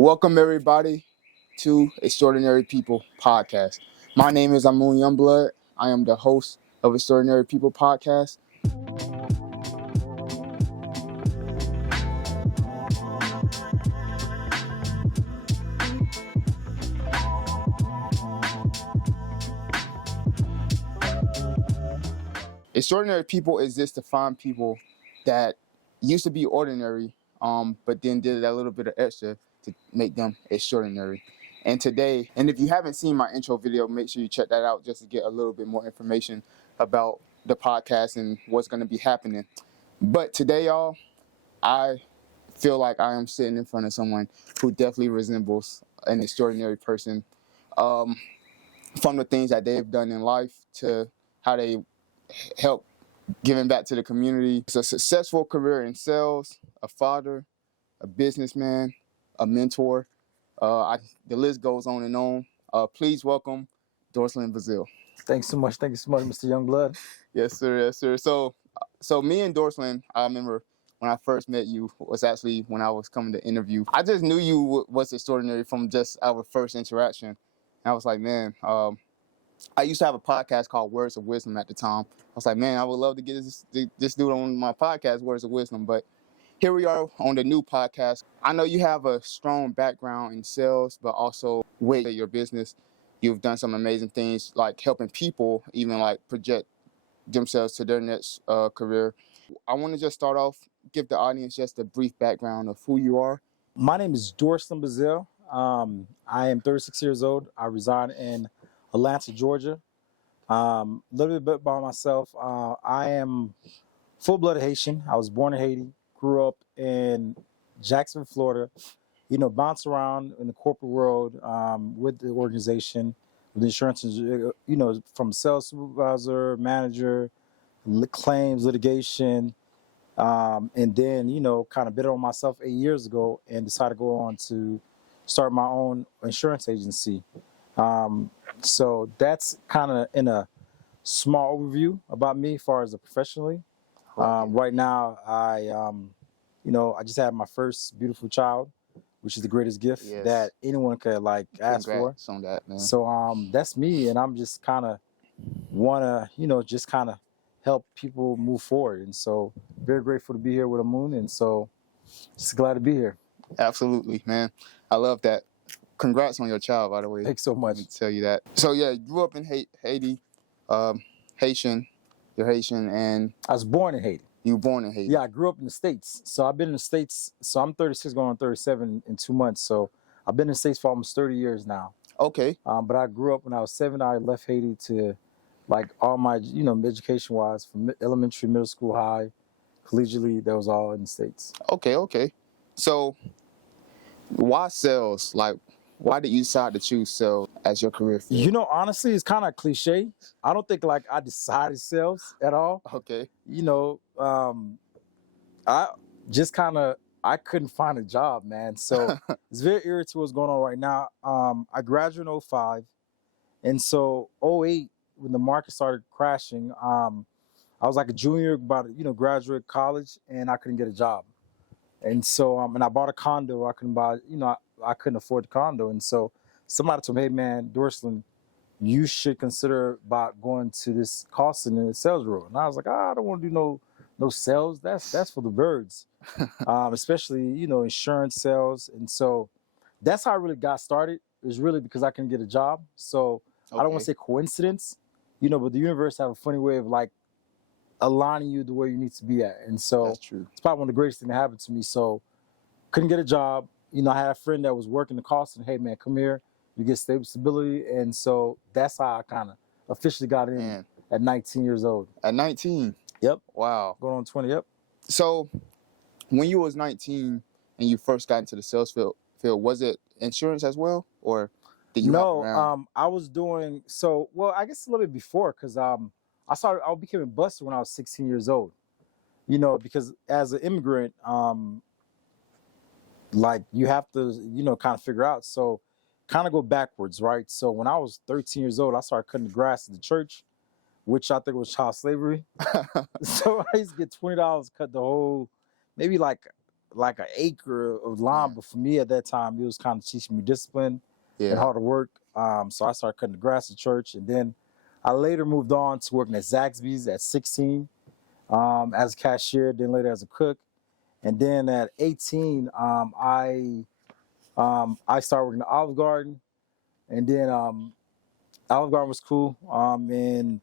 Welcome everybody to Extraordinary People Podcast. My name is M.O.O.N. I am the host of Extraordinary People Podcast. Extraordinary people exist to find people that used to be ordinary, but then did a little bit of extra to make them extraordinary. And today, and if you haven't seen my intro video, make sure you check that out just to get a little bit more information about the podcast and what's going to be happening. But today, y'all, I feel like I am sitting in front of someone who definitely resembles an extraordinary person, from the things that they've done in life to how they help giving back to the community. It's a successful career in sales, a father, a businessman, a mentor. The list goes on and on. Please welcome Dorcelin Basil. Thanks so much. Thank you so much, Mr. Youngblood. Yes, sir. Yes, sir. So me and Dorcelin, I remember when I first met you was actually when I was coming to interview. I just knew you was extraordinary from just our first interaction. And I was like, man, I used to have a podcast called Words of Wisdom at the time. I was like, man, I would love to get this dude on my podcast, Words of Wisdom. But here we are on the new podcast. I know you have a strong background in sales, but also with your business, you've done some amazing things like helping people even like project themselves to their next career. I want to just start off, give the audience just a brief background of who you are. My name is Dorcelin Basil. I am 36 years old. I reside in Atlanta, Georgia. A little bit about myself. I am full-blooded Haitian. I was born in Haiti, grew up in Jacksonville, Florida. Bounced around in the corporate world with the organization, with insurance, from sales supervisor, manager, claims, litigation, and then, kind of bit on myself 8 years ago and decided to go on to start my own insurance agency. So that's kind of in a small overview about me as far as professionally. Right now, I just had my first beautiful child, which is the greatest gift that anyone could ask for. On that, man. So that's me, and I'm just kind of want to, just kind of help people move forward. And so very grateful to be here with M.O.O.N. And so just glad to be here. Absolutely, man. I love that. Congrats on your child, by the way. Thanks so much. Let me tell you that. So yeah, you grew up in Haiti, Haitian. You're Haitian, and I was born in Haiti. You were born in Haiti. Yeah, I grew up in the States. So I've been in the States. So I'm 36 going on 37 in 2 months. So I've been in the States for almost 30 years now. Okay. But I grew up when I was 7. I left Haiti to all my, education-wise, from elementary, middle school, high, collegiately, that was all in the States. Okay. So why sales? Why did you decide to choose sales as your career field? Honestly, it's kind of cliche. I don't think I decided sales at all. Okay. I just I couldn't find a job, man. So it's very irritating what's going on right now. I graduated in 2005. And so 2008, when the market started crashing, I was like a junior, graduate college, and I couldn't get a job. And so, and I bought a condo. I couldn't buy, I couldn't afford the condo. And so somebody told me, hey man, Dorcelin, you should consider about going to this call center and sales role. And I was like, I don't want to do no sales. That's for the birds. Especially, insurance sales. And so that's how I really got started. It was really because I couldn't get a job. So I don't want to say coincidence, but the universe have a funny way of aligning you the way you need to be at. And so that's true. It's probably one of the greatest things that happened to me. So couldn't get a job. I had a friend that was working the call center. Hey man, come here. You get stability. And so that's how I kind of officially got in at 19 years old. At 19? Yep. Wow. Going on 20, yep. So when you was 19 and you first got into the sales field, was it insurance as well? Or did you hop around? I was doing, I guess a little bit before, because I became a busser when I was 16 years old. Because as an immigrant, you have to, kind of figure out. So kind of go backwards, right? So when I was 13 years old, I started cutting the grass at the church, which I think was child slavery. So I used to get $20, cut the whole, maybe like an acre of lawn, but for me at that time, it was kind of teaching me discipline and Yeah. hard work. So I started cutting the grass at church, and then I later moved on to working at Zaxby's at 16 as a cashier, then later as a cook, and then at 18, I started working at Olive Garden, and then Olive Garden was cool, and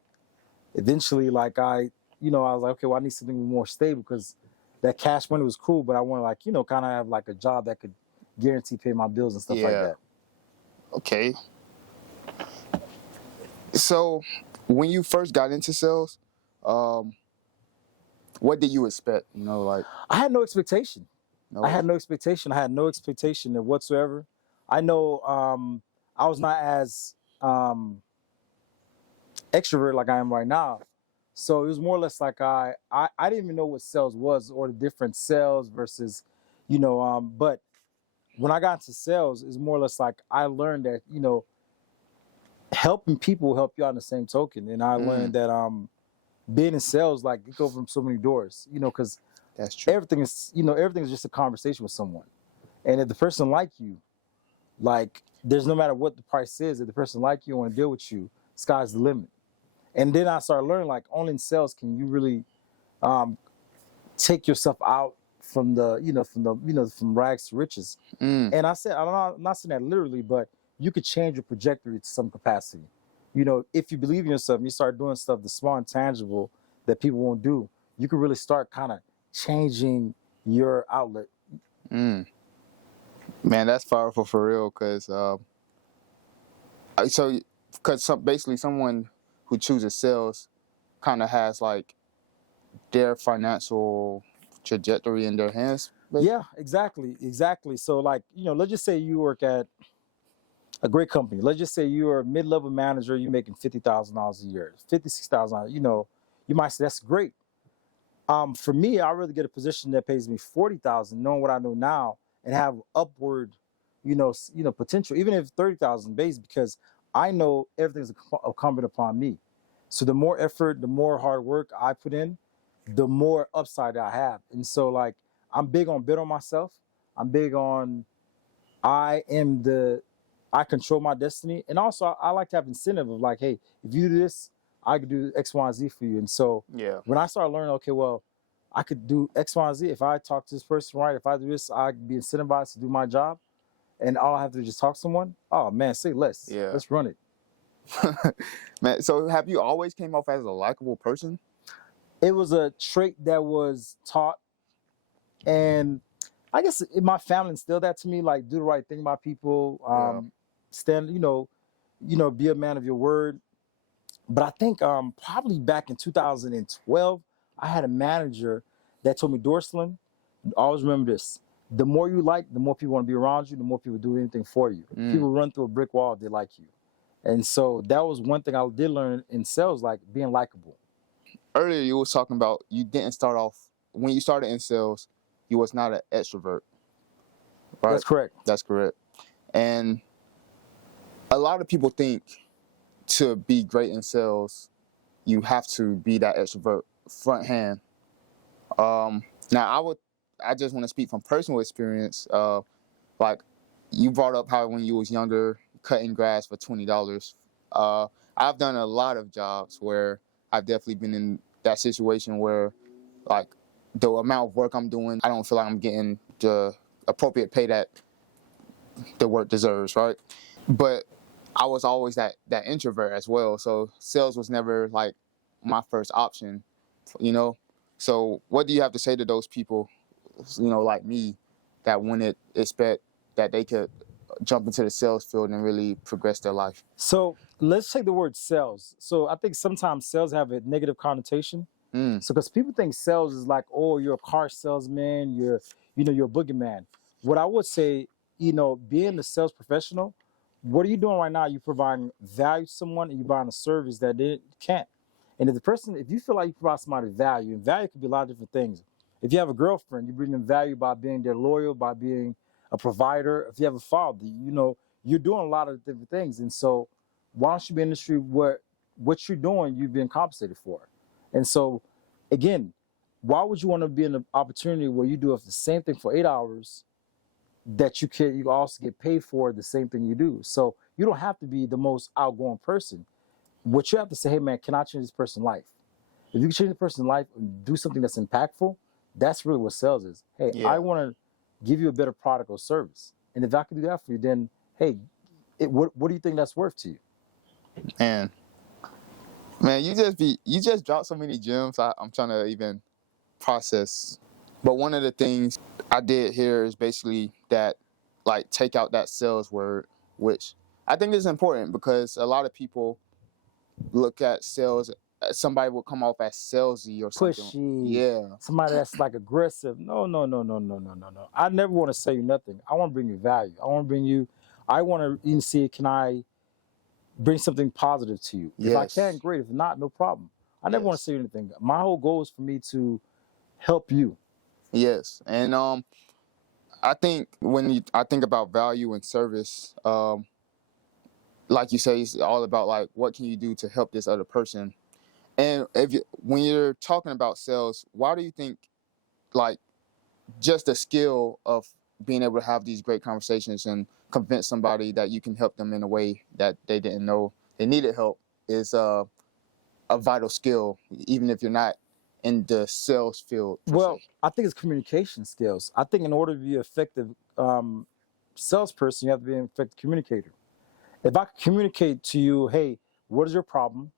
eventually, like I was like, okay, well, I need something more stable because that cash money was cool, but I want to like, kind of have like a job that could guarantee pay my bills and stuff like Yeah. that. Okay. So when you first got into sales, um, what did you expect? Like I had no expectation. I no. had no expectation. I had no expectation of whatsoever. I know I was not as extrovert like I am right now. So it was more or less like I didn't even know what sales was or the different sales versus, but when I got into sales, it's more or less like I learned that, helping people help you out in the same token. And I Mm, learned that being in sales, like you go from so many doors, because that's true. everything is just a conversation with someone. And if the person like you, like there's no matter what the price is, if the person like you want to deal with you, sky's the limit. And then I started learning like only in sales can you really um, take yourself out from from rags to riches. Mm, And I said, I'm not saying that literally, but you could change your trajectory to some capacity. If you believe in yourself and you start doing stuff that's small and tangible that people won't do, you can really start kind of changing your outlet. mm. Man, that's powerful for real. Basically someone who chooses sales kind of has like their financial trajectory in their hands. Yeah, exactly. So like, let's just say you work at a great company. Let's just say you're a mid-level manager, you're making $50,000 a year, $56,000. You might say that's great. For me, I'd rather get a position that pays me 40,000, knowing what I know now, and have upward, potential, even if 30,000 base, because I know everything's incumbent upon me. So the more effort, the more hard work I put in, the more upside I have. And so, like, I'm big on bet on myself. I'm big on I am the I control my destiny, and also I like to have incentive of like, hey, if you do this, I could do X, Y, and Z for you. And so Yeah. when I started learning, okay, well, I could do X, Y, and Z if I talk to this person right. If I do this, I could be incentivized to do my job, and all I have to do is just talk to someone. Oh man, say less. Yeah. Let's run it. Man, so have you always came off as a likable person? It was a trait that was taught, and I guess my family instilled that to me. Like, do the right thing by people. Yeah. Stand, be a man of your word. But I think probably back in 2012, I had a manager that told me, Dorcelin, always remember this. The more you like, the more people want to be around you, the more people do anything for you. Mm. People run through a brick wall if they like you. And so that was one thing I did learn in sales, like being likable. Earlier you was talking about you didn't start off when you started in sales, you was not an extrovert, right? That's correct. That's correct. And a lot of people think to be great in sales, you have to be that extrovert front hand. Now I just want to speak from personal experience. Like you brought up how when you was younger, cutting grass for $20. I've done a lot of jobs where I've definitely been in that situation where like the amount of work I'm doing, I don't feel like I'm getting the appropriate pay that the work deserves, right? But I was always that introvert as well, so sales was never like my first option, you know. So what do you have to say to those people, like me, that wouldn't expect that they could jump into the sales field and really progress their life? So let's take the word sales. So I think sometimes sales have a negative connotation. Mm, So because people think sales is like, oh, you're a car salesman, you're a boogeyman. What I would say, being a sales professional, what are you doing right now? You're providing value to someone and you're buying a service that they can't. And if you feel like you provide somebody value, and value could be a lot of different things. If you have a girlfriend, you bring them value by being their loyal, by being a provider. If you have a father, you're doing a lot of different things. And so why don't you be in the industry where what you're doing, you've been compensated for? And so again, why would you want to be in an opportunity where you do the same thing for 8 hours that you also get paid for the same thing you do? So you don't have to be the most outgoing person. What you have to say, hey man, can I change this person's life? If you can change the person's life and do something that's impactful, that's really what sales is. Hey, I Yeah. want to give you a better product or service. And if I can do that for you, then hey, what do you think that's worth to you? And man, you just dropped so many gems. I'm trying to even process. But one of the things I did here is basically that, like, take out that sales word, which I think is important because a lot of people look at sales. Somebody will come off as salesy or something. Pushy, Yeah. somebody that's like aggressive. No, no, no, no, no, no, no, no. I never want to sell you nothing. I want to bring you value. I want to even see, can I bring something positive to you? If I can, Yes. great. If not, no problem. I never want to Yes. sell you anything. My whole goal is for me to help you. Yes. And I think I think about value and service, like you say, it's all about like what can you do to help this other person. And when you're talking about sales, why do you think like just the skill of being able to have these great conversations and convince somebody that you can help them in a way that they didn't know they needed help is a vital skill, even if you're not in the sales field per se. Well, I think it's communication skills. I think in order to be an effective salesperson, you have to be an effective communicator. If I communicate to you, hey, what is your problem?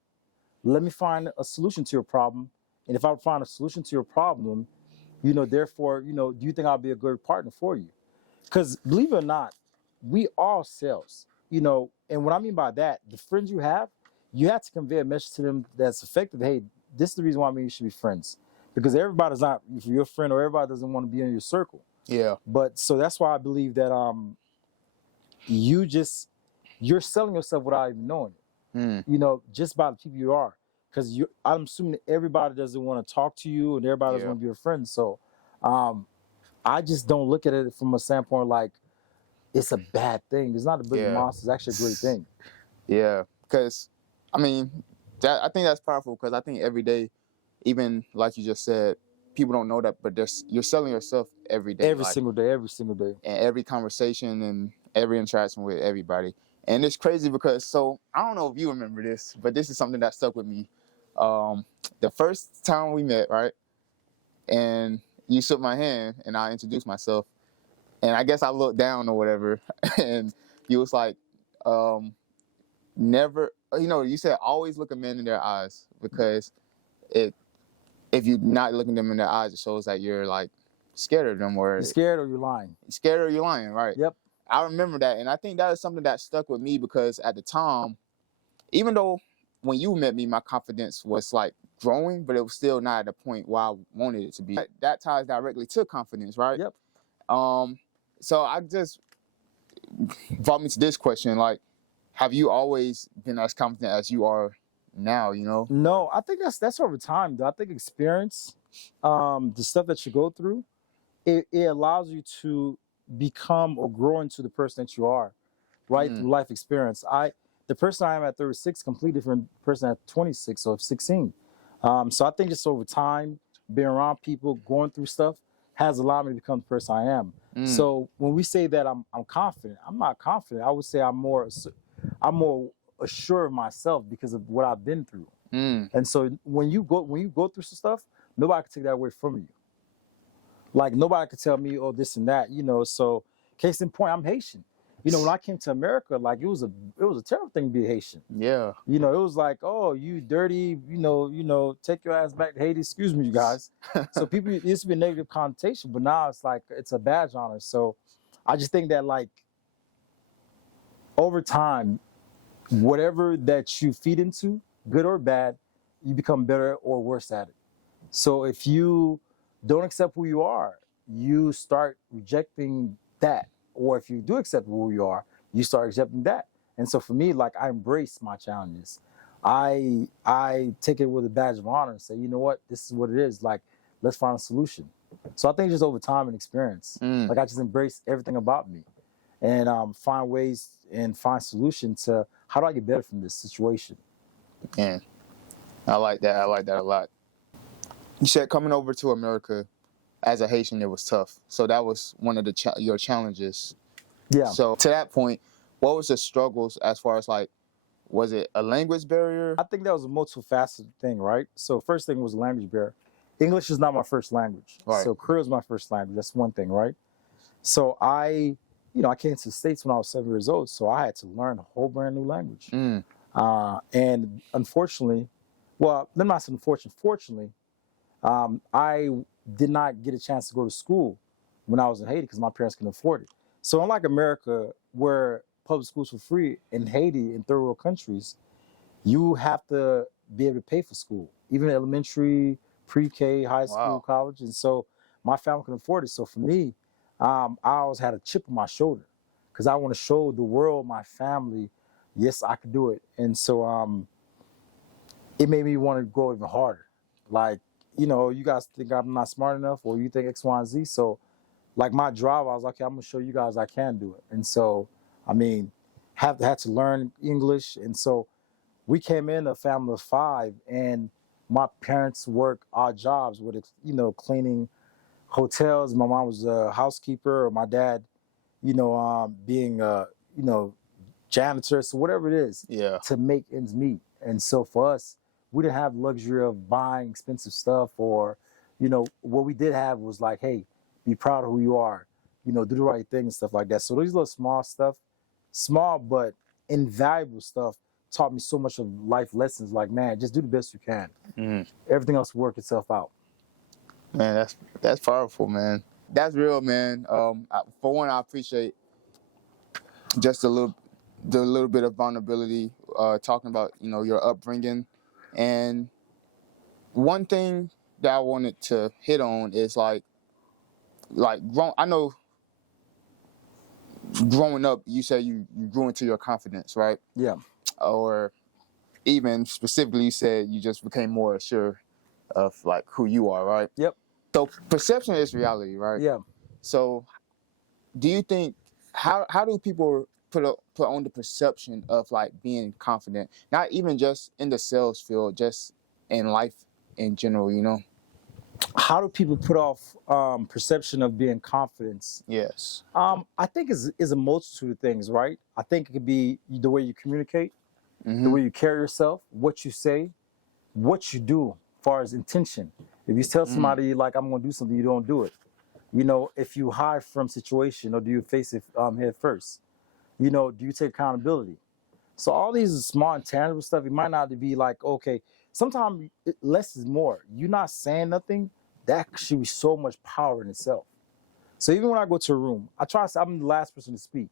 Let me find a solution to your problem. And if I find a solution to your problem, therefore, do you think I'll be a good partner for you? Because believe it or not, we are sales, and what I mean by that, the friends you have to convey a message to them that's effective. Hey, this is the reason why you should be friends. Because everybody's not your friend, or everybody doesn't want to be in your circle. Yeah. But so that's why I believe that you're selling yourself without even knowing it. Just by the people you are. Because I'm assuming that everybody doesn't want to talk to you and everybody doesn't Yeah. want to be your friend. So I just don't look at it from a standpoint like it's a bad thing. It's not a big Yeah. monster. It's actually a great thing. Yeah. Because I mean, I think that's powerful because I think every day, even like you just said, people don't know that, but you're selling yourself every day, Every like single day, every single day. in every conversation and every interaction with everybody. And it's crazy because I don't know if you remember this, but this is something that stuck with me. Um, the first time we met, right, and you shook my hand and I introduced myself, and I guess I looked down or whatever, and you was like, never, you said always look a man in their eyes because it if you're not looking them in their eyes, it shows that you're like scared of them or You're scared or you're lying. scared or you're lying, right? Yep. I remember that, and I think that is something that stuck with me because at the time, even though when you met me, my confidence was like growing, but it was still not at the point where I wanted it to be. That ties directly to confidence, right? Yep. So I just brought me to this question: like, have you always been as confident as you are now? No, I think that's over time, though. I think experience, the stuff that you go through, it allows you to become or grow into the person that you are, right? Through life experience. The person I am at 36, completely different person at 26 or 16. So I think just over time, being around people, going through stuff, has allowed me to become the person I am. So when we say that I'm confident, I'm not confident. I would say I'm more assured of myself because of what I've been through. And so when you go through some stuff, nobody can take that away from you. Like nobody could tell me, oh, this and that, So case in point, I'm Haitian. When I came to America, like it was a terrible thing to be Haitian. Yeah. It was like, oh, you dirty, take your ass back to Haiti. Excuse me, you guys. So people, it used to be a negative connotation, but now it's like it's a badge honor. So I just think that like over time, whatever that you feed into, good or bad, you become better or worse at it. So if you don't accept who you are, you start rejecting that. Or if you do accept who you are, you start accepting that. And so for me, like I embrace my challenges. I take it with a badge of honor and say, you know what, this is what it is. Like, let's find a solution. So I think just over time and experience, like I just embrace everything about me and find ways and find solutions to how do I get better from this situation. Man, I like that. I like that a lot. You said coming over to America as a Haitian, it was tough. So that was one of the your challenges. Yeah. So to that point, what was the struggles as far as like, was it a language barrier? I think that was a multifaceted thing, right? So first thing was language barrier. English is not my first language. Right. So Creole is my first language. That's one thing, right? So I came to the States when I was 7 years old. So I had to learn a whole brand new language. And unfortunately, well, let me not say unfortunately, fortunately, I did not get a chance to go to school when I was in Haiti because my parents couldn't afford it. So unlike America, where public schools were free, in Haiti, in third world countries, you have to be able to pay for school, even elementary, pre-K, high school, college. And so my family can afford it. So for me, I always had a chip on my shoulder because I want to show the world, my family, yes, I could do it. And so it made me want to go even harder. Like, you guys think I'm not smart enough or you think X, Y, and Z. So like my drive, I was like, okay, I'm going to show you guys I can do it. And so, I mean, had to learn English. And so we came in a family of 5, and my parents worked odd jobs with, cleaning hotels. My mom was a housekeeper, or my dad, being janitor, so whatever it is, to make ends meet. And so for us, we didn't have the luxury of buying expensive stuff, or, what we did have was like, hey, be proud of who you are, do the right thing and stuff like that. So these little small but invaluable stuff taught me so much of life lessons. Like, man, just do the best you can. Everything else will work itself out. Man, that's powerful, man. That's real, man. For one, I appreciate just the little bit of vulnerability, talking about your upbringing, and one thing that I wanted to hit on is like I know growing up, you say you grew into your confidence, right? Yeah. Or even specifically, you said you just became more assured of like who you are, right? Yep. So perception is reality, right? Yeah. So do you think how do people put on the perception of like being confident, not even just in the sales field, just in life in general? How do people put off perception of being confident? Yes. I think is a multitude of things, right? I think it could be the way you communicate, the way you carry yourself, what you say, what you do, as far as intention. If you tell somebody like, I'm going to do something, you don't do it. If you hide from situation, or do you face it head first? Do you take accountability? So all these small intangible stuff, it might not be like, okay, sometimes less is more. You're not saying nothing, that should be so much power in itself. So even when I go to a room, I try to say, I'm the last person to speak.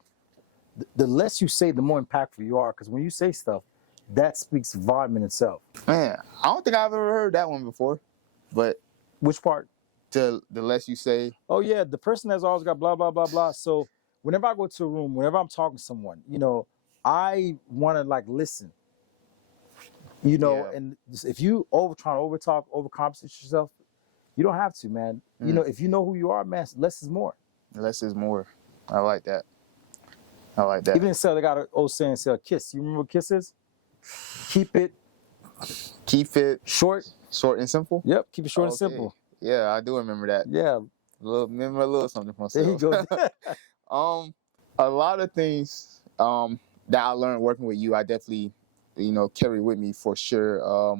The less you say, the more impactful you are, because when you say stuff, that speaks volume in itself. Man, I don't think I've ever heard that one before, but Which part? the less you say. Oh yeah, the person that's always got blah, blah, blah, blah. So whenever I go to a room, whenever I'm talking to someone, I want to like listen. And if you trying to overtalk, overcompensate yourself, you don't have to, man. If you know who you are, man, less is more. Less is more. I like that. Even in sell, they got an old saying, say, kiss. You remember what kiss is? Keep it short and simple. Yep, keep it short and simple. Yeah, I do remember that. Yeah, remember a little something from myself. There you go. A lot of things that I learned working with you, I definitely carry with me for sure.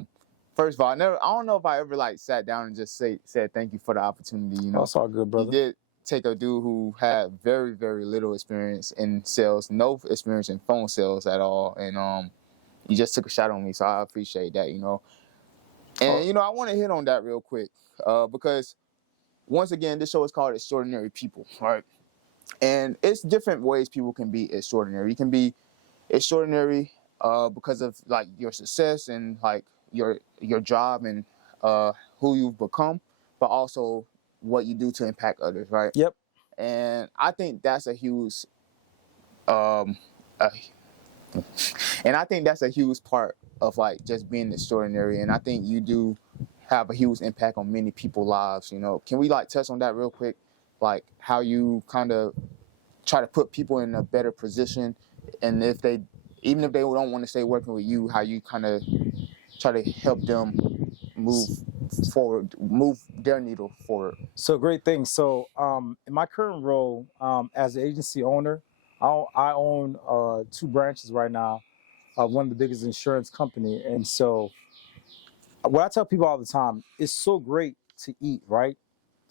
First of all, I don't know if I ever like sat down and just said thank you for the opportunity. That's all good, brother. You did take a dude who had very, very little experience in sales, no experience in phone sales at all, and you just took a shot on me, so I appreciate that. And I want to hit on that real quick because once again, this show is called Extraordinary People, right? And it's different ways people can be extraordinary. You can be extraordinary because of like your success and like your job and who you've become, but also what you do to impact others, right? Yep. And I think that's a huge part of like just being extraordinary. And I think you do have a huge impact on many people's lives. Can we like touch on that real quick? Like how you kind of try to put people in a better position, and even if they don't want to stay working with you, how you kind of try to help them move forward, move their needle forward? So great thing. So in my current role as an agency owner, I own 2 branches right now of one of the biggest insurance company. And so what I tell people all the time, it's so great to eat, right?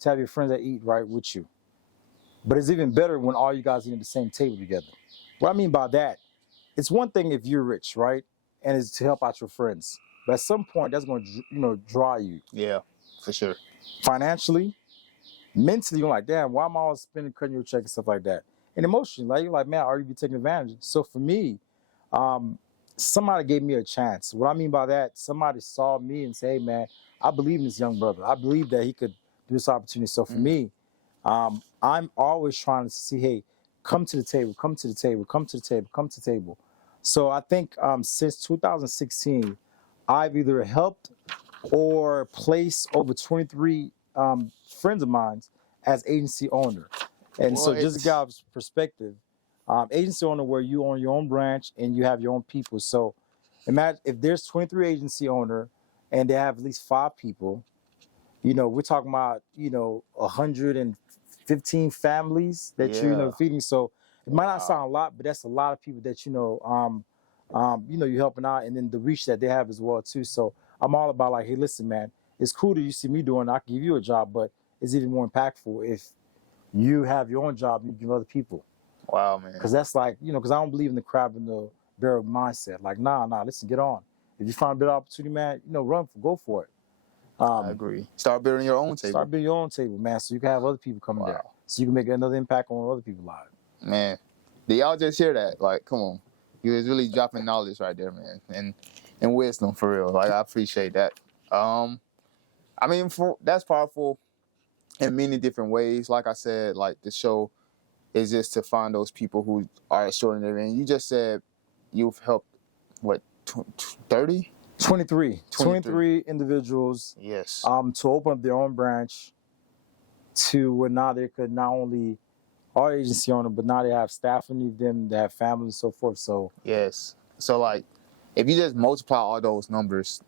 To have your friends that eat right with you. But it's even better when all you guys eat at the same table together. What I mean by that, it's one thing if you're rich, right? And it's to help out your friends. But at some point, that's going to, draw you. Yeah, for sure. Financially, mentally, you're like, damn, why am I always spending, cutting your check and stuff like that? And emotionally, like, you're like, man, are you be taking advantage? So for me, um, somebody gave me a chance. What I mean by that, somebody saw me and said, hey, man, I believe in this young brother. I believe that he could do this opportunity. So for me, I'm always trying to see, hey, come to the table, come to the table, come to the table, come to the table. So I think since 2016, I've either helped or placed over 23 friends of mine as agency owner. And so just to give us perspective, agency owner where you own your own branch and you have your own people. So imagine if there's 23 agency owner and they have at least 5 people, we're talking about, 115 families that you're feeding. So it might not sound a lot, but that's a lot of people that, you're helping out, and then the reach that they have as well too. So I'm all about like, hey, listen, man, it's cool that you see me doing, I can give you a job, but it's even more impactful if you have your own job and you give other people. Wow, man. Because that's like, because I don't believe in the crab in the barrel mindset. Like, nah, listen, get on. If you find a better opportunity, man, go for it. I agree. Start building your own table. Start building your own table, man, so you can have other people coming there. So you can make another impact on other people's lives. Man, did y'all just hear that? Like, come on. You was really dropping knowledge right there, man. And wisdom, for real. Like, I appreciate that. I mean, that's powerful in many different ways. Like I said, like, the show is just to find those people who are extraordinary. And you just said you've helped, what, 30? 23 individuals. Yes. To open up their own branch, to where now they could not only are agency owner, but now they have staff underneath them, they have families and so forth. So yes. So like, if you just multiply all those numbers,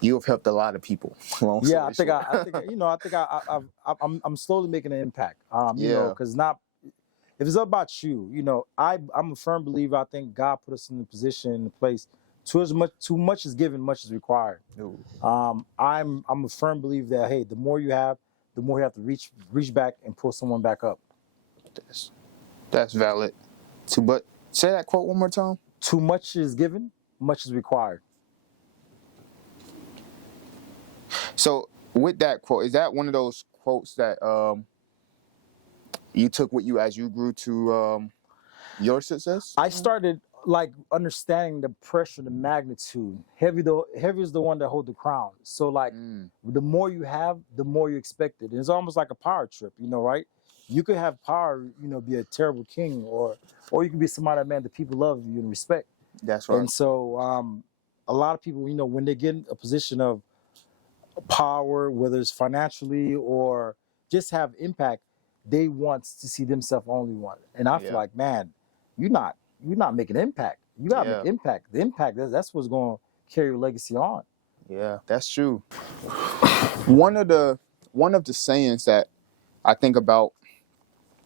you have helped a lot of people. Yeah, I think I'm slowly making an impact. Because if it's about you, I'm a firm believer. I think God put us in the position, in the place. Too much is given, much is required. I'm a firm believer that, hey, the more you have, the more you have to reach back and pull someone back up. That's valid. But say that quote one more time. Too much is given, much is required. So with that quote, is that one of those quotes that you took with you as you grew to your success? I started like understanding the pressure, the magnitude. Heavy is the one that holds the crown. So like the more you have, the more you expect it. And it's almost like a power trip, right? You could have power, be a terrible king, or you could be somebody, man, that people love you and respect. That's right. And so a lot of people, when they get in a position of power, whether it's financially or just have impact, they want to see themselves only one. And I feel like, man, you're not making impact. You gotta make impact. The impact, that's what's going to carry your legacy on. Yeah, that's true. One of the sayings that I think about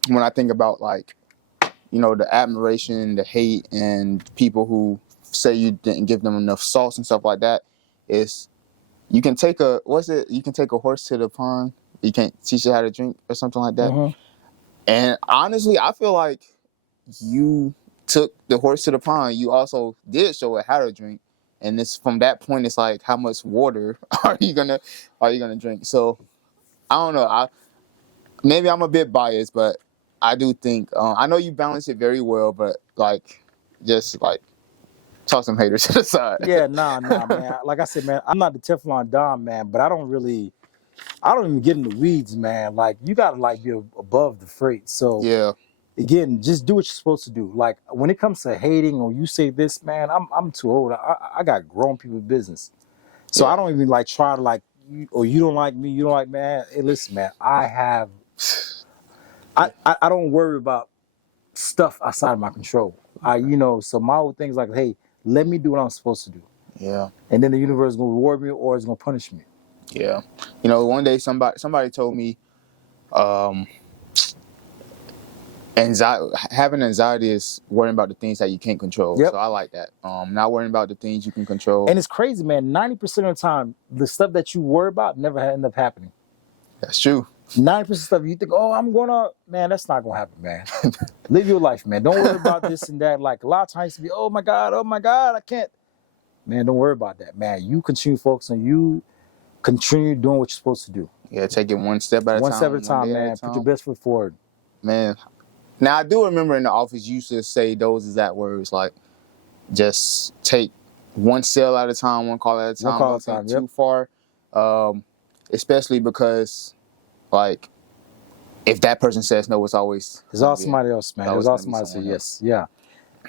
when I think about, like, the admiration, the hate, and people who say you didn't give them enough sauce and stuff like that, is you can take a horse to the pond, you can't teach it how to drink, or something like that. Mm-hmm. And honestly, I feel like you took the horse to the pond. You also did show it how to drink, and it's from that point. It's like, how much water are you gonna drink? So I don't know. Maybe I'm a bit biased, but I do think I know you balance it very well. But like, just like, toss some haters to the side. Yeah, nah, man. Like I said, man, I'm not the Teflon Don, man, but I don't even get in the weeds, man. Like, you gotta like be above the freight. So yeah. Again, just do what you're supposed to do. Like, when it comes to hating or you say this, man, I'm too old. I got grown people business. So I don't even like try to like, you don't like me, you don't like, man. Hey, listen, man, I don't worry about stuff outside of my control. So my whole thing is like, hey, let me do what I'm supposed to do. Yeah. And then the universe is gonna reward me or it's gonna punish me. Yeah. One day somebody told me, um, having anxiety is worrying about the things that you can't control. Yep. So I like that. Not worrying about the things you can control. And it's crazy, man. 90% of the time, the stuff that you worry about never end up happening. That's true. 90% of stuff you think, oh, I'm gonna, man, that's not gonna happen, man. Live your life, man. Don't worry about this and that. Like a lot of times, to be, oh my God, I can't. Man, don't worry about that, man. You continue focusing. You continue doing what you're supposed to do. Yeah, take it one step at a time. One step at a time, man. At a time. Put your best foot forward. Man. Now I do remember in the office you used to say those exact words, like just take one sale at a time, one call at a time. One call at a time. Too far. Especially because, like, if that person says no, it's always somebody else, man. There's always somebody say yes. Yeah.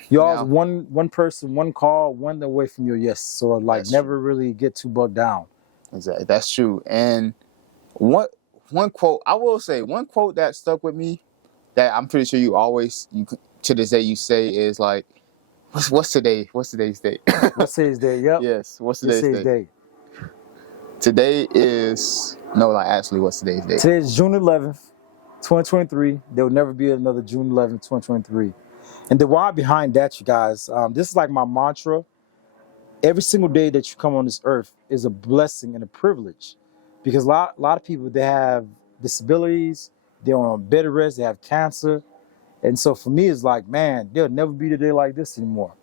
You always one person, one call, one away from your yes. So like never really get too bugged down. Exactly. That's true. And one quote, I will say, one quote that stuck with me that I'm pretty sure you to this day you say is like, what's today? What's today's date? What's today's day? Yep. Yes. What's today's date? Today is actually what's today's date? Today is June 11th, 2023. There will never be another June 11th, 2023. And the why behind that, you guys, this is like my mantra. Every single day that you come on this earth is a blessing and a privilege, because a lot of people, they have disabilities, they're on bed of rest, they have cancer. And so for me, it's like, man, there'll never be a day like this anymore.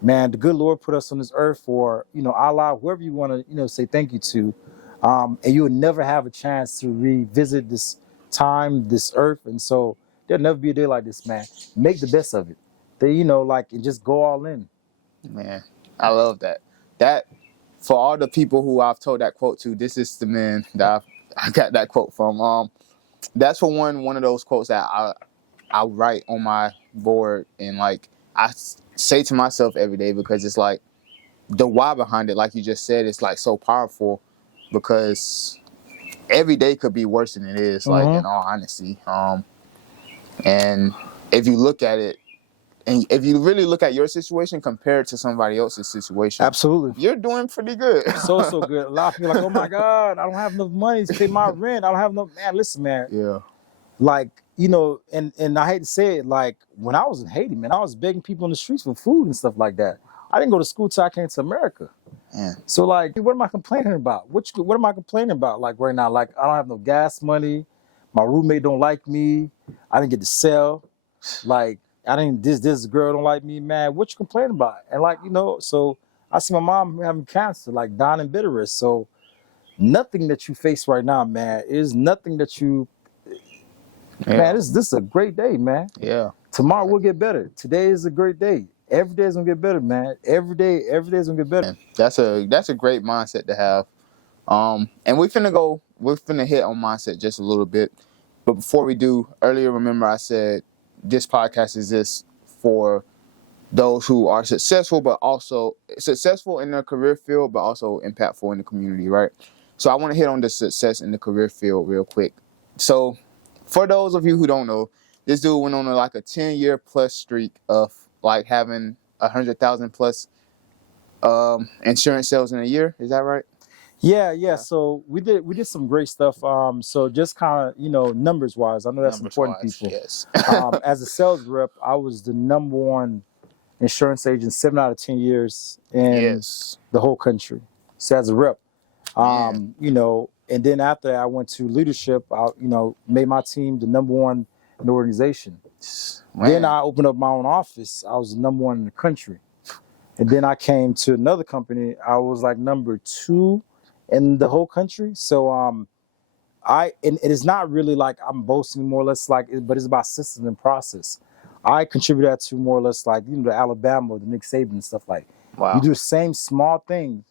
Man, the good Lord put us on this earth for, Allah, whoever you want to, say thank you to. And you will never have a chance to revisit this time, this earth. And so there'll never be a day like this, man. Make the best of it. And just go all in. Man, I love that. That, for all the people who I've told that quote to, this is the man that I got that quote from. That's for one of those quotes that I write on my board, and like I say to myself every day, because it's like the why behind it, like you just said, it's like so powerful, because every day could be worse than it is, like in all honesty. And if you look at it, and if you really look at your situation compared to somebody else's situation, absolutely, you're doing pretty good. So good. A lot of people are like, oh my God, I don't have enough money to pay my rent. I don't have enough. Man, listen, man. Yeah. Like, and I hate to say it, like when I was in Haiti, man, I was begging people in the streets for food and stuff like that. I didn't go to school till I came to America. Man. So like, what am I complaining about? What am I complaining about? Like right now, like I don't have no gas money. My roommate don't like me. I didn't get to sell. Like, this girl don't like me, man. What you complaining about? And like, so I see my mom having cancer, like dying in bed of rest. So nothing that you face right now, man, is nothing that you, man, this is a great day, man. Yeah. Tomorrow will get better. Today is a great day. Every day is gonna get better, man. Every day is gonna get better. Man, that's a great mindset to have. And we're finna hit on mindset just a little bit. But before we do, earlier, remember I said this podcast is just for those who are successful, but also successful in their career field, but also impactful in the community, right? So I want to hit on the success in the career field real quick. So for those of you who don't know, this dude went on like a 10-year plus streak of like having 100,000 plus insurance sales in a year. Is that right? Yeah. So we did some great stuff. So just kind of, numbers wise, I know that's important, people. Yes. As a sales rep, I was the number one insurance agent 7 out of 10 years in the whole country. So as a rep, and then after that, I went to leadership. I, made my team the number one in the organization. Man. Then I opened up my own office. I was the number one in the country. And then I came to another company. I was like number 2 in the whole country. So and it is not really like I'm boasting, more or less, but it's about systems and process. I contribute that to more or less like, the Alabama, the Nick Saban and stuff like. Wow. You do the same small things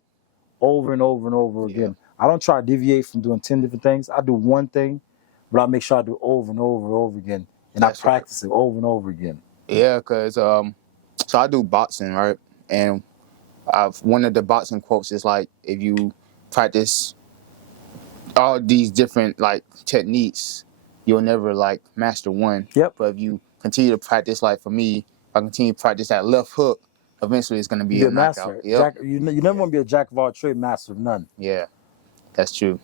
over and over and over again. I don't try to deviate from doing 10 different things. I do one thing, but I make sure I do it over and over and over again. And I practice it over and over again. Yeah, because so I do boxing, right? And one of the boxing quotes is like, if you practice all these different like techniques, you'll never like master one. Yep. But if you continue to practice, like for me, I continue to practice that left hook, eventually it's going to be a knockout. Master. You never want to be a jack of all trades, master of none. Yeah, that's true.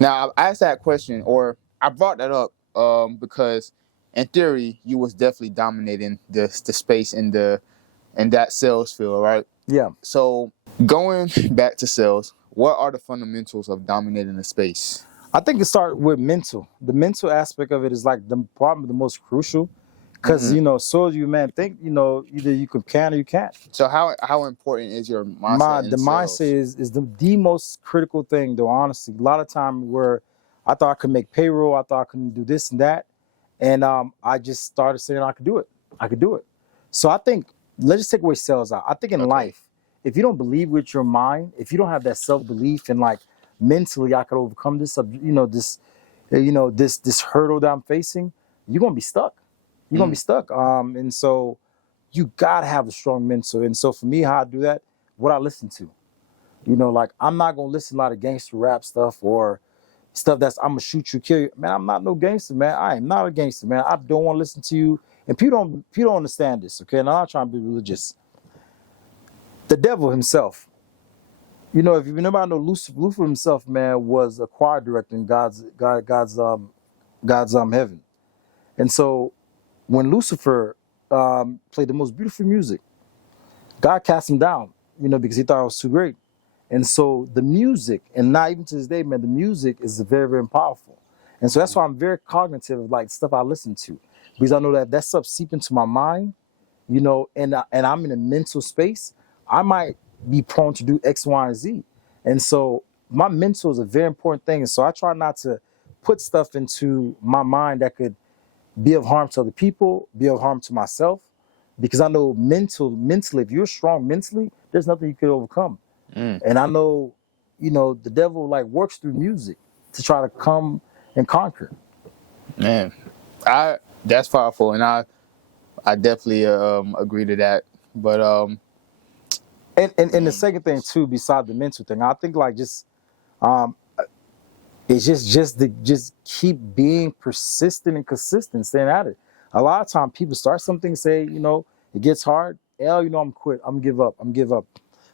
Now I asked that question, or I brought that up because in theory you was definitely dominating the space in that sales field, right? Yeah. So going back to sales, what are the fundamentals of dominating the space? I think it starts with mental. The mental aspect of it is like probably the most crucial, because so you man think either you can or you can't. So how important is your mindset in The mindset sales? is the most critical thing, though. Honestly, a lot of time where I thought I could make payroll, I thought I could do this and that, and I just started saying I could do it. I could do it. So I think, let's just take away sales out. I think in Okay. life, if you don't believe with your mind, if you don't have that self belief and like mentally I could overcome this, this hurdle that I'm facing, you're gonna be stuck. You're gonna be stuck. And so you gotta have a strong mental. And so for me, how I do that, what I listen to. Like I'm not gonna listen to a lot of gangster rap stuff or stuff that's I'm gonna shoot you, kill you. Man, I'm not no gangster, man. I am not a gangster, man. I don't want to listen to you. And people don't understand this, okay? And I'm not trying to be religious. The devil himself, if you remember, I know Lucifer himself, man, was a choir director in God's heaven. And so when Lucifer played the most beautiful music, God cast him down, because he thought it was too great. And so the music, and not even to this day, man, the music is very, very powerful. And so that's why I'm very cognitive of like stuff I listen to, because I know that stuff seep into my mind, and I'm in a mental space. I might be prone to do X, Y, and Z. And so my mental is a very important thing. And so I try not to put stuff into my mind that could be of harm to other people, be of harm to myself, because I know mentally, if you're strong mentally, there's nothing you could overcome. And I know, the devil like works through music to try to come and conquer. Man, that's powerful, and I definitely agree to that. But And the second thing too, beside the mental thing, I think like just it's just keep being persistent and consistent, staying at it. A lot of times people start something, say, it gets hard. I'm quit. I'm give up.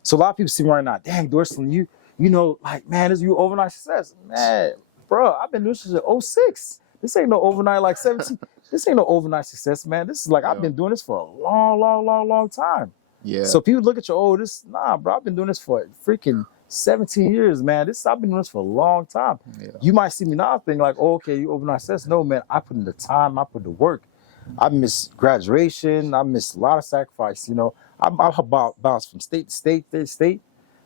So a lot of people see me right now, dang, Dorcelin, like, man, this you overnight success. Man, bro, I've been doing this since '06. This ain't no overnight like 17. This ain't no overnight success, man. This is like I've been doing this for a long, long, long, long time. yeah, So people look at you, bro, I've been doing this for freaking 17 years, man. I've been doing this for a long time. yeah, You might see me now think like, okay, you overnight success. No, man, I put in the time, I put the work. I missed graduation. I missed a lot of sacrifice. I'm about bounced from state to state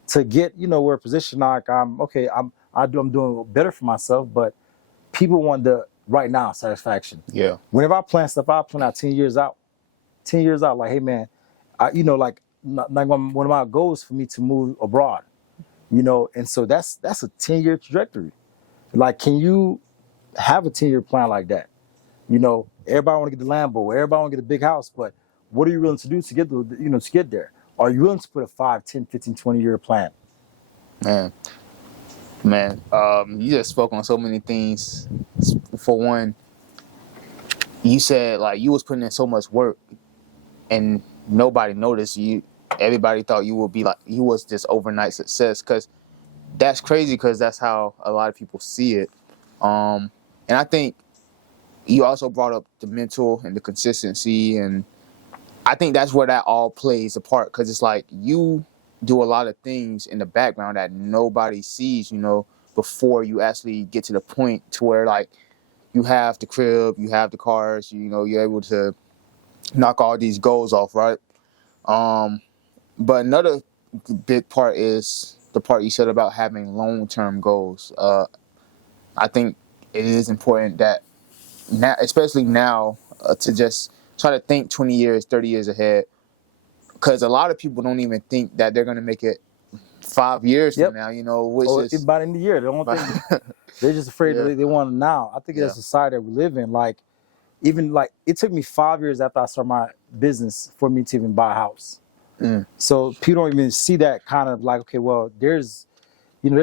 to get, where a position like I'm doing better for myself, but people want the right now satisfaction. yeah, Whenever I plan stuff, I plan out 10 years out. 10 years out, like, hey man, like one of my goals for me to move abroad, and so that's a 10-year trajectory. Like, can you have a 10-year plan like that? Everybody want to get the Lambo, everybody want to get a big house, but what are you willing to do to get to get there? Are you willing to put a 5, 10, 15, 20-year plan? man. You just spoke on so many things. For one, you said like you was putting in so much work, and nobody noticed you. Everybody thought you would be like you was just overnight success, because that's crazy, because that's how a lot of people see it. And I think you also brought up the mental and the consistency, and I think that's where that all plays a part, because it's like you do a lot of things in the background that nobody sees, before you actually get to the point to where like you have the crib, you have the cars, you're able to knock all these goals off, right? But another big part is the part you said about having long-term goals. I think it is important that now, especially now, to just try to think 20 years, 30 years ahead, because a lot of people don't even think that they're going to make it 5 years from now, which is by the end of the year. They don't think they're just afraid that they want it now. I think it's a society that we live in. Like, even like it took me 5 years after I started my business for me to even buy a house. So people don't even see that kind of like, okay, well, there's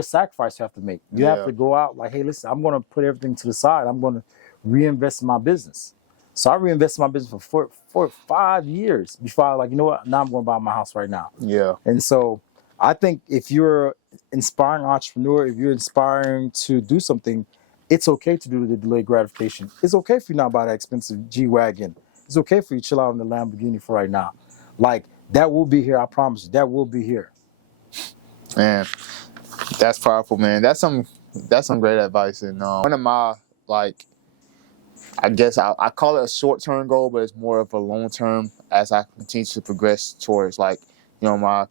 sacrifice you have to make. You have to go out like, hey, listen, I'm going to put everything to the side. I'm going to reinvest in my business. So I reinvested in my business for 5 years before I like, you know what? Now I'm going to buy my house right now. Yeah. And so I think if you're inspiring entrepreneur, if you're inspiring to do something, it's okay to do the delayed gratification. It's okay for you not to buy that expensive G-Wagon. It's okay for you to chill out in the Lamborghini for right now. Like, that will be here, I promise you. That will be here. Man, that's powerful, man. That's some great advice. And one of my, like, I guess I call it a short-term goal, but it's more of a long-term as I continue to progress towards, like, my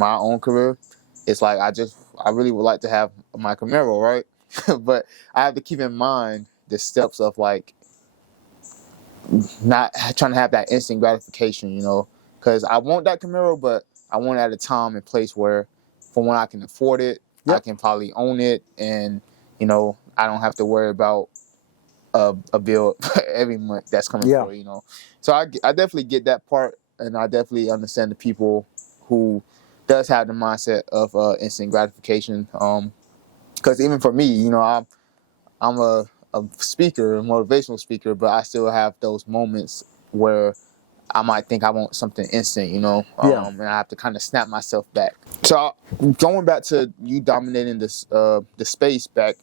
own career. It's like I really would like to have my Camaro, right? But I have to keep in mind the steps of, like, not trying to have that instant gratification, because I want that Camaro, but I want it at a time and place where, for when I can afford it, I Yep. can probably own it, and I don't have to worry about a bill every month that's coming Yeah. for it. So I definitely get that part, and I definitely understand the people who does have the mindset of instant gratification. Because even for me, I'm a speaker, a motivational speaker, but I still have those moments where I might think I want something instant, Yeah. and I have to kind of snap myself back. So going back to you dominating this the space back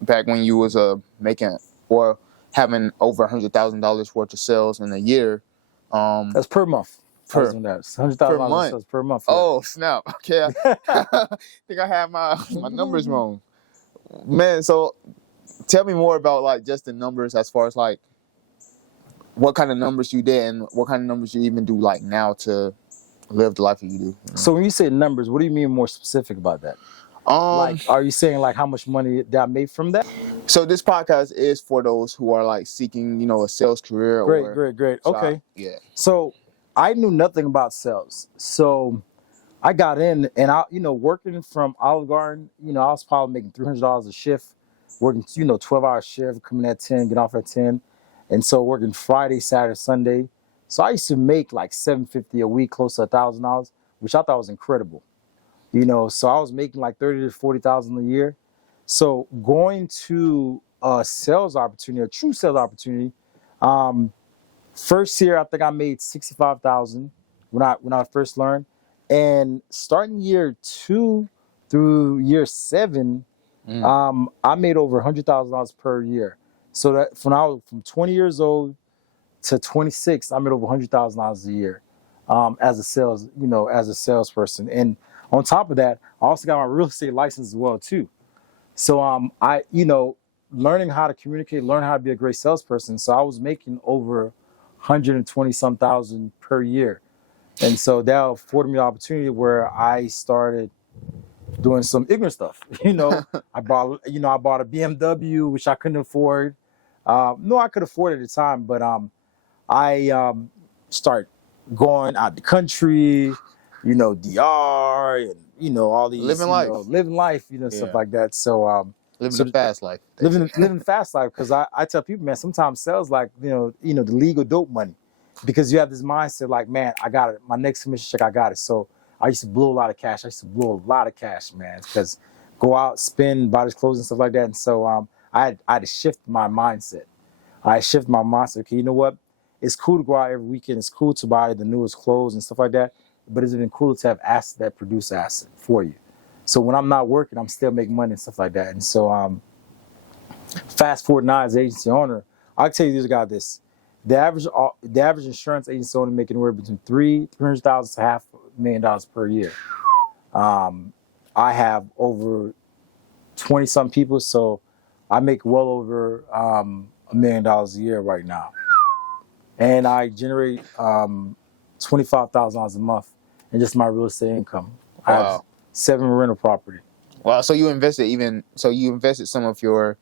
when you was making or having over $100,000 worth of sales in a year. That's per month. Per $100,000 month. sales per month. Yeah. Oh snap! Okay, I think I have my numbers wrong, man. So tell me more about, like, just the numbers, as far as, like, what kind of numbers you did and what kind of numbers you even do, like, now to live the life that you do. So when you say numbers, what do you mean more specific about that? Like, are you saying, like, how much money that I made from that? So this podcast is for those who are, like, seeking, a sales career. Great. So Okay. yeah. So I knew nothing about sales. So I got in, and working from Olive Garden, I was probably making $300 a shift, working, 12-hour shift, coming at 10, get off at 10. And so working Friday, Saturday, Sunday. So I used to make like $750 a week, close to $1,000, which I thought was incredible. So I was making like 30 to 40,000 a year. So going to a sales opportunity, a true sales opportunity, first year I think I made 65,000 when I first learned, and starting year 2 through year 7, I made over $100,000 per year. So that from 20 years old to 26, I made over $100,000 a year as a salesperson. And on top of that, I also got my real estate license as well too. So I learning how to communicate, learn how to be a great salesperson. So I was making over 120 some thousand per year. And so that afforded me the opportunity where I started doing some ignorant stuff. I bought a BMW, which I couldn't afford. No, I could afford it at the time, but I start going out the country, DR, and all these Living life. living life, stuff like that. So Living the fast life. living fast life, because I tell people, man, sometimes sales like the legal dope money, because you have this mindset like, man, I got it. My next commission check, I got it. So I used to blow a lot of cash. Man, because go out, spend, buy this clothes and stuff like that. And so I had to shift my mindset. Okay, you know what? It's cool to go out every weekend. It's cool to buy the newest clothes and stuff like that. But it's even cooler to have assets that produce assets for you. So when I'm not working, I'm still making money and stuff like that. And so fast forward now as agency owner, I'll tell you this about this. The average insurance agency owner making anywhere between $300,000 to $500,000 per year. I have over 20 some people, so I make well over $1 million a year right now. And I generate $25,000 a month in just my real estate income. Wow. I have 7 rental property. Wow. So you invested some of your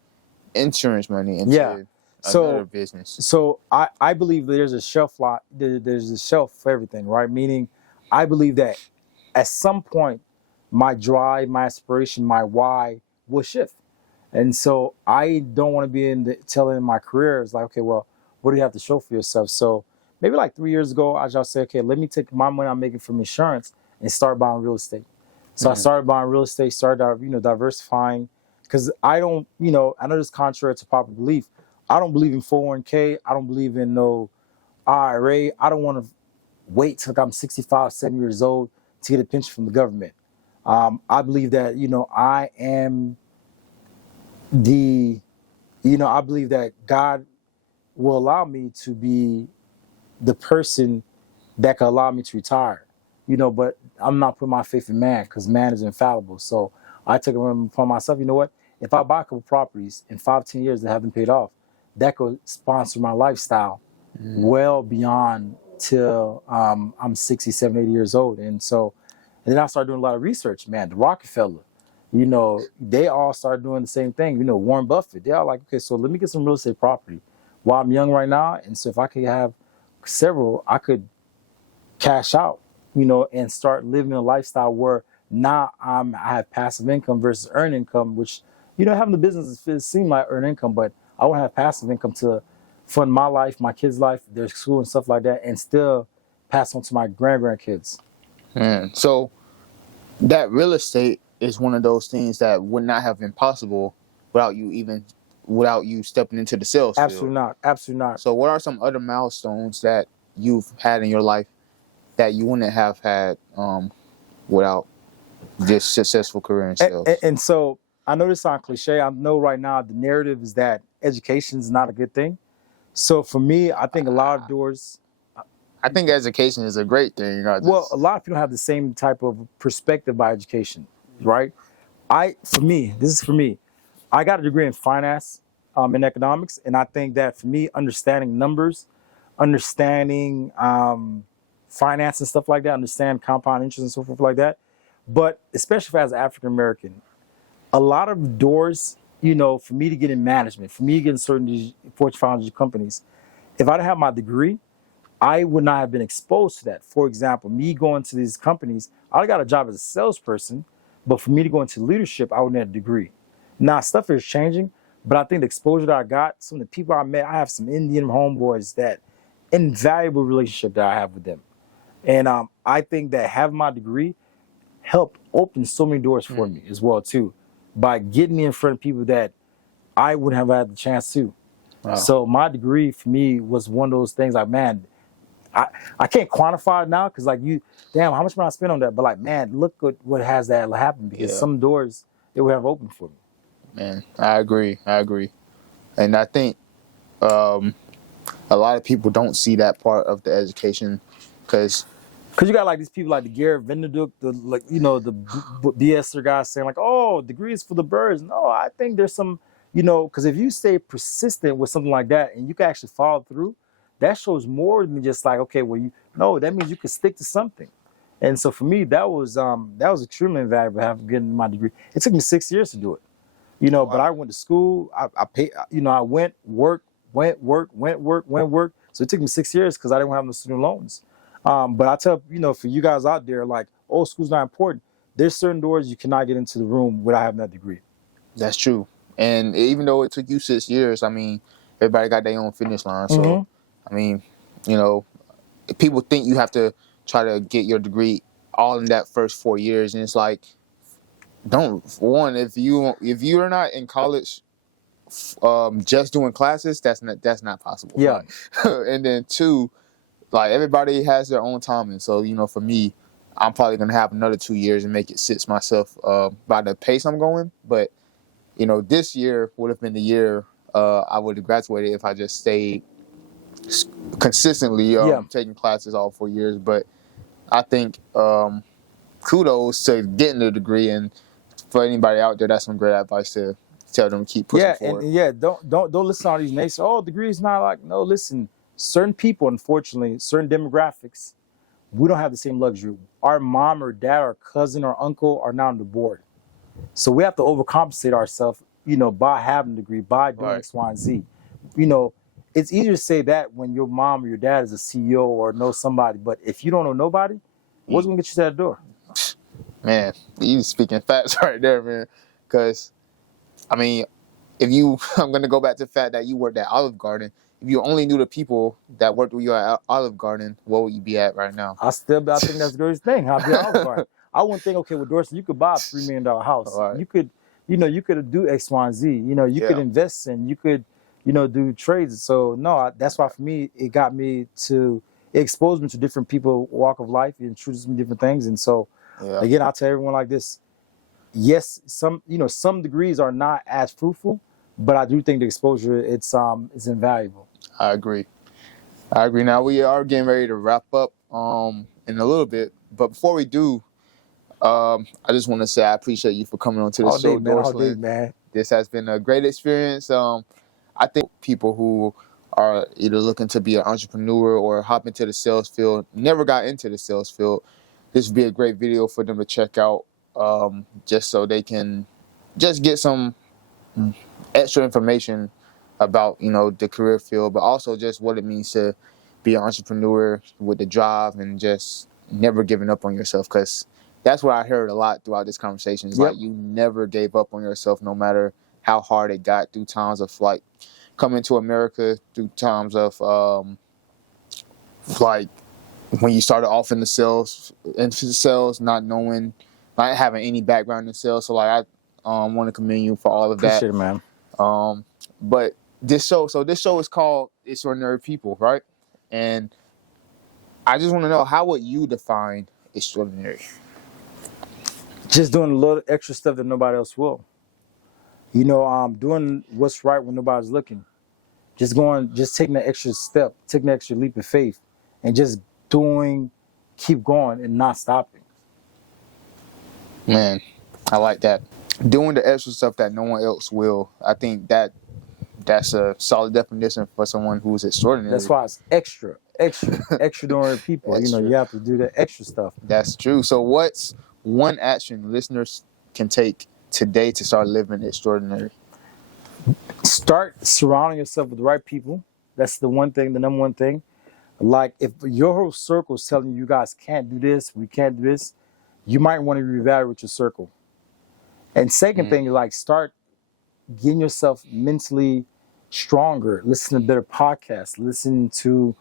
insurance money into another business. So I believe there's a shelf lot. There's a shelf for everything, right? Meaning, I believe that at some point, my drive, my aspiration, my why will shift. And so I don't want to be telling my career is like, okay, well, what do you have to show for yourself? So maybe like 3 years ago, I just say, okay, let me take my money I'm making from insurance and start buying real estate. So I started buying real estate, started diversifying, because I don't, I know this is contrary to popular belief. I don't believe in 401k. I don't believe in no IRA. I don't want to wait till I'm 65, 70 years old to get a pension from the government. I believe that, I am the, I believe that God will allow me to be the person that could allow me to retire, but I'm not putting my faith in man because man is infallible. So I took it upon myself, you know what? If I buy a couple properties in 5, 10 years that haven't paid off, that could sponsor my lifestyle well beyond till I'm 60, 70, 80 years old. And then I started doing a lot of research, man. The Rockefeller, they all started doing the same thing. Warren Buffett, they all like, okay, so let me get some real estate property while I'm young right now. And so if I could have several, I could cash out, and start living a lifestyle where now I have passive income versus earned income, which, having the business seem like earned income, but I want to have passive income to fund my life, my kids' life, their school and stuff like that, and still pass on to my grandkids. Man, so that real estate is one of those things that would not have been possible without you stepping into the sales Absolutely field. not. Absolutely not. So what are some other milestones that you've had in your life that you wouldn't have had without this successful career in sales? And so I know this sounds cliche. I know right now the narrative is that education is not a good thing. So for me, I think a lot of doors. I think education is a great thing. Well, a lot of people have the same type of perspective by education, right? This is for me. I got a degree in finance, in economics, and I think that for me, understanding numbers, understanding finance and stuff like that, understand compound interest and so forth like that. But especially as an African American, a lot of doors, for me to get in management, for me to get in certain Fortune 500 companies, if I didn't have my degree, I would not have been exposed to that. For example, me going to these companies, I got a job as a salesperson, but for me to go into leadership, I would need a degree. Now, stuff is changing, but I think the exposure that I got, some of the people I met, I have some Indian homeboys that invaluable relationship that I have with them. And I think that having my degree helped open so many doors for me as well, too, by getting me in front of people that I wouldn't have had the chance to. Wow. So my degree for me was one of those things like, man, I can't quantify it now because how much money I spent on that? But like, man, look at what has that happen because some doors it would have opened for me. Man, I agree. And I think a lot of people don't see that part of the education because you got like these people like the Garrett Vanderduck, the BSer guys saying like, oh, degrees for the birds. No, I think there's some, because if you stay persistent with something like that and you can actually follow through, that shows more than just like, okay, that means you can stick to something. And so for me, that was extremely invaluable getting my degree. It took me 6 years to do it, wow. But I went to school, I paid, I went work. So it took me 6 years because I didn't have no student loans. But I tell, for you guys out there, like, oh, school's not important. There's certain doors you cannot get into the room without having that degree. That's true. And even though it took you 6 years, I mean, everybody got their own finish line. So, I mean, people think you have to try to get your degree all in that first 4 years. And it's like, if you're not in college just doing classes, that's not possible. Yeah. And then 2, like everybody has their own timing. So, for me, I'm probably going to have another 2 years and make it 6 myself by the pace I'm going. But, this year would have been the year I would have graduated if I just stayed consistently taking classes all 4 years. But I think kudos to getting the degree, and for anybody out there, that's some great advice to tell them to keep pushing forward. Don't listen to all these naysayers. Oh, degree is not like, no, listen, certain people, unfortunately, certain demographics, we don't have the same luxury. Our mom or dad or cousin or uncle are not on the board. So we have to overcompensate ourselves, by having a degree, by doing X, Y, and Z. It's easier to say that when your mom or your dad is a CEO or know somebody, but if you don't know nobody, what's going to get you to that door? Man, you speaking facts right there, man. Because, I mean, I'm going to go back to the fact that you worked at Olive Garden. If you only knew the people that worked with you at Olive Garden, what would you be at right now? I think that's the greatest thing. I'd be at Olive Garden. I wouldn't think, okay, with Dorcelin, you could buy a $3 million house. Right. You could, you could do X, Y, and Z. You could invest in, you could, do trades. So no, that's why for me, it exposed me to different people, walk of life, it introduced me to different things. And so Yeah, Again, I'll tell everyone like this. Yes, some degrees are not as fruitful, but I do think the exposure it's invaluable. I agree. I agree. Now we are getting ready to wrap up in a little bit, but before we do, I just want to say I appreciate you for coming on to the All day, show, man. All day, Dorcelin. man. This has been a great experience. I think people who are either looking to be an entrepreneur or hop into the sales field, never got into the sales field, this would be a great video for them to check out, just so they can just get some extra information about, the career field, but also just what it means to be an entrepreneur with the drive and just never giving up on yourself. Because that's what I heard a lot throughout this conversation. Is Yep. like you never gave up on yourself, no matter how hard it got, through times of like coming to America, through times of like when you started off in the sales, not knowing, not having any background in sales. So like I want to commend you for all of that. Appreciate it, man. But this show is called Extraordinary People, right? And I just want to know, how would you define extraordinary? Just doing a little extra stuff that nobody else will. Doing what's right when nobody's looking. Just taking the extra step, taking the extra leap of faith, and just keep going and not stopping. Man, I like that. Doing the extra stuff that no one else will. I think that's a solid definition for someone who's extraordinary. That's why it's extraordinary people. Extra. You have to do the extra stuff. That's true. So what's one action listeners can take today to start living extraordinary? Start surrounding yourself with the right people. That's the number one thing. Like, if your whole circle is telling you guys can't do this, we can't do this, you might want to reevaluate your circle. And second thing is, like, start getting yourself mentally stronger. Listen to better podcasts. Listen to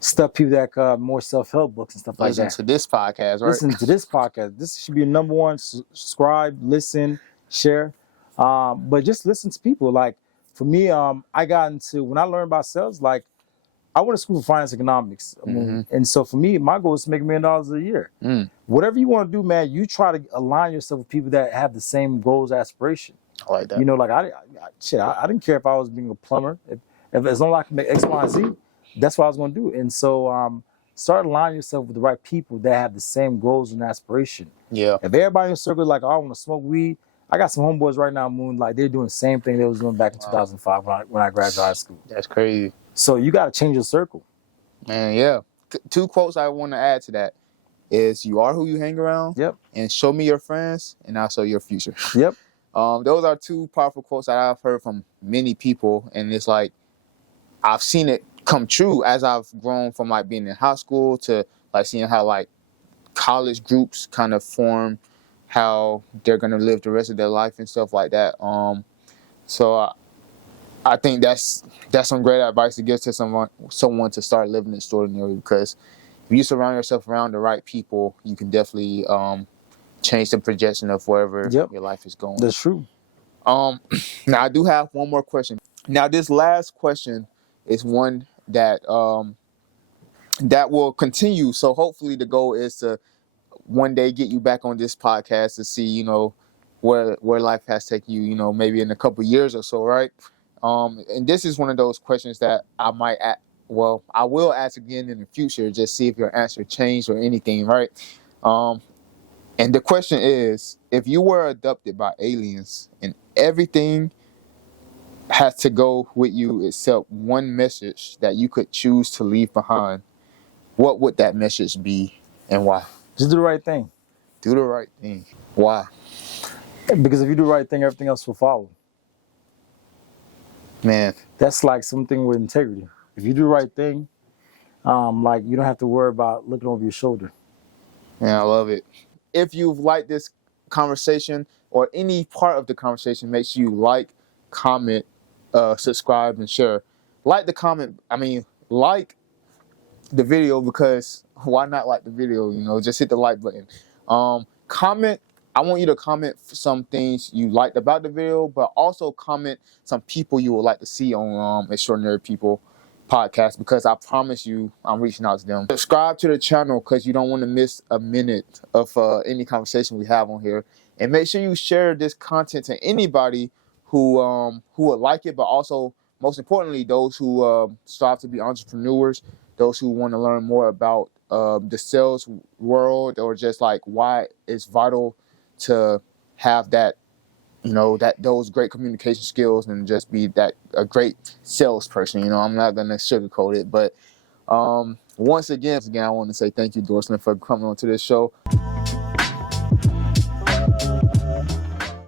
people that got more self-help books and stuff like that. Listen to this podcast, right? Listen to this podcast. This should be your number one. Subscribe, listen, share. But just listen to people. Like, for me, I got into, when I learned about sales, like, I went to school for finance economics. And so for me, my goal is to make $1 million a year. Whatever you want to do, man, you try to align yourself with people that have the same goals, aspiration. I like that. Like, I didn't care if I was being a plumber. If as long as I can make X, Y, and Z, that's what I was going to do. And so start aligning yourself with the right people that have the same goals and aspiration. Yeah. If everybody in your circle is like, oh, I want to smoke weed, I got some homeboys right now, Moon, like, they're doing the same thing they was doing back in 2005 when I graduated high school. That's crazy. So you got to change your circle. Man, yeah. Two quotes I want to add to that is, you are who you hang around. Yep. And show me your friends, and I'll show your future. Yep. Those are two powerful quotes that I've heard from many people, and it's like I've seen it come true as I've grown from like being in high school to like seeing how like college groups kind of form how they're gonna live the rest of their life and stuff like that. So I think that's some great advice to give to someone to start living extraordinary, because if you surround yourself around the right people, you can definitely change the projection of wherever your life is going. That's true. Now I do have one more question. Now this last question is one that that will continue. So hopefully the goal is to one day get you back on this podcast to see, where life has taken you, maybe in a couple years or so, right? And this is one of those questions that I will ask again in the future, just see if your answer changed or anything, right? And the question is, if you were abducted by aliens and everything has to go with you except one message that you could choose to leave behind, what would that message be and why? Just do the right thing. Do the right thing. Why? Because if you do the right thing, everything else will follow. Man. That's like something with integrity. If you do the right thing, like, you don't have to worry about looking over your shoulder. Man, I love it. If you've liked this conversation or any part of the conversation, make sure you like, comment, subscribe, and share. Like the video, because why not like the video? Just hit the like button. Comment. I want you to comment some things you liked about the video, but also comment some people you would like to see on Extraordinary People. podcast, because I promise you I'm reaching out to them. Subscribe to the channel because you don't want to miss a minute of any conversation we have on here. And make sure you share this content to anybody who would like it, but also, most importantly, those who strive to be entrepreneurs, those who want to learn more about the sales world, or just like why it's vital to have that, that those great communication skills and just be that a great salesperson. I'm not gonna sugarcoat it, but once again, I want to say thank you, Dorcelin, for coming on to this show.